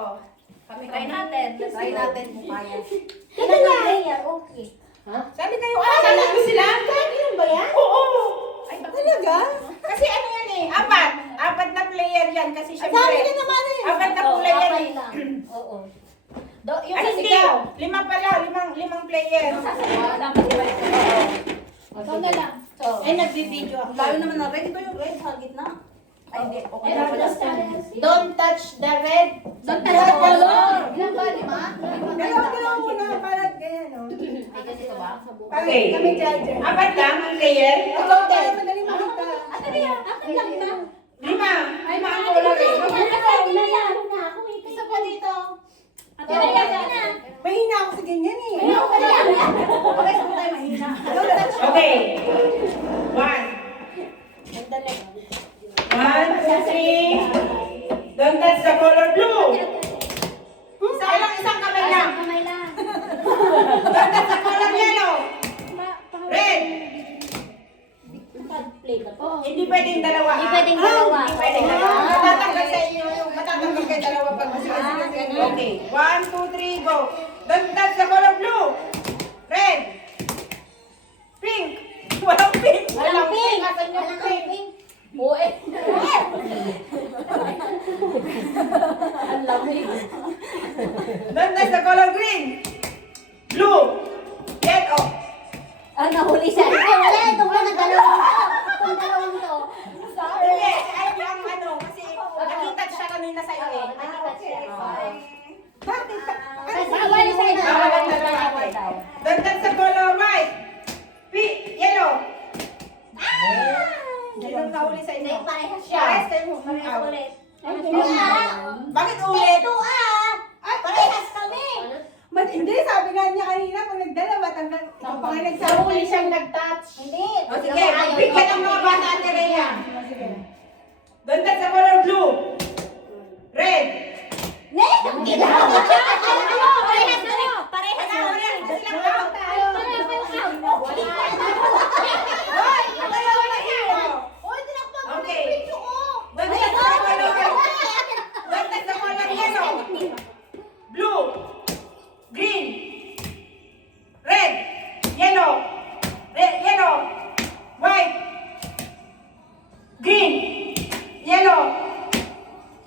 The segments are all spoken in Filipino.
Try natin. Try natin kung kaya. Kailan na player? Okay. Sabi kayo, sabi ko sila? Ganyan ba yan? Oo. Ay, talaga? Kasi ano yan eh, apat na player yan. Kasi Ang dami syempre, ka naman eh. apat na kulay yan eh. Oo. Yung Ay, kasi hindi. ikaw. Lima pala, limang player. Dapat lima. Ikaw na lang. So, Ay, nagbibideo ako. Layo naman na red. Ito yung red sa gitna. Ay, hindi. Okay na pala. Don't touch the red. Don't touch the color. Ilan ba? Lima? Dalawa muna para ganyan, no? Ay, ganito ba? Okay. Kami judge. Apat lang ang player. Ikaw din. Madali makita. Ano yan? Apat lang na. Lima. Lima ang color eh. Isa pa dito. Ano yan? Mahina ako sa ganyan eh. Okay, saan tayo mahina? Don't touch. Okay. One. One, two, three. Don't touch the color blue. Isang kamay lang. Kamay lang. Don't touch the color yellow. Red. Hindi pwedeng dalawa. Hindi pwedeng dalawa. Hindi pwedeng dalawa. Matatanggal sa inyo yung matatanggal kayo dalawa pag okay. One, two, three, go. Don't touch the color blue. Red. Pink. Walang pink. Walang pink. Asan yung pink? Buwe. Ang lamig. Don't touch the color green. Blue. Yellow. Nahuli siya. Ay, wala. Itong mga dalawang to. Itong dalawang to. Hindi, ay yung ano, kasi nakita siya kanina sa iyo eh. Nakita siya. Bakit? Kasi bawal sa inyo. Bawal ang dalawa. Don't touch the color white. Pink. Yellow. Yung nahuli sa inyo. Hindi, parehas siya. Parehas kayo. Parehas ulit. Bakit ulit? Ito parehas kami. Hindi, sabi nga niya kanina, pag nagdalawa, tanggal. Ikaw pa nga nagsabi. Huli siyang nag-touch. Hindi. O sige, magbigyan ng mga bata ni Rhea. Don't touch the color blue. Red. Parehas kami. Parehas Ano, kami. Rhea? Hindi silang out. Hoy, Dalawa na yun. Hoy, tinakpan mo Okay. yung picture ko. Don't touch the color Don't touch the color yellow. Blue. Green. Red. Yellow. Red, yellow. White. Green. Yellow.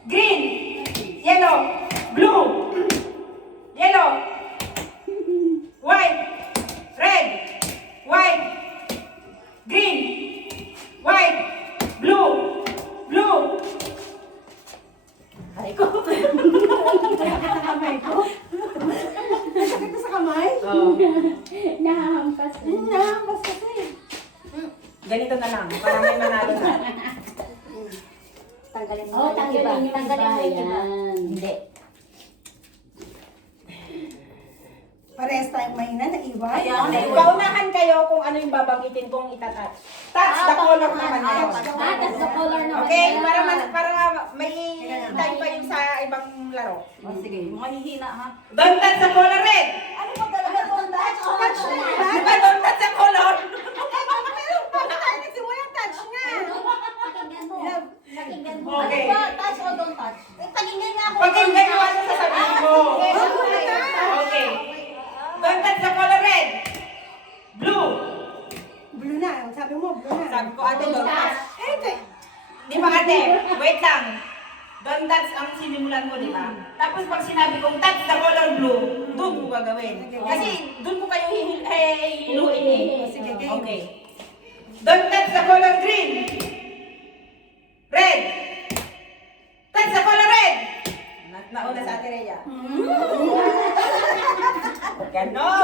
Green. Yellow. Blue. Yellow. White. Red. White. Green. White. Blue. Blue. Ay ko. Kamay ko. Nasakit na sa kamay? Nahampas. Nahampas kasi. Ganito na lang, para may manalo na. Tanggalin mo. Oh, tanggalin yung Tanggalin mo yung iba. yan. Hindi. Parehas tayong mahina, naiwan. Paunahan kayo kung ano yung babanggitin kong itatouch. Touch the color naman ngayon. That's the color naman. Okay, yan. para may time pa yung sa ibang laro. Sige, mahihina ha. Don't touch the color red. Ano ba talaga itong touch? Touch na yan. Di ba don't touch the color? Pero bakit tayo nagsimula touch na? Pakinggan mo. Pakinggan mo. Okay. Ano ba? Touch o don't touch? Pakinggan nga ako. Pakinggan nyo ano sasabihin ko. Okay. Don't touch the color red. Blue. Blue na. Sabi mo, blue na. Sabi ko ate, don't touch. Eh, Di ba ate? Wait lang. Don't touch ang sinimulan ko, di ba? Tapos pag sinabi kong touch the color blue, doon mo gagawin. Kasi doon ko kayo hiluin eh. Sige, game. Okay. Don't touch the color green. Red. Touch the color red. Nauna sa ate Rhea. Ganon.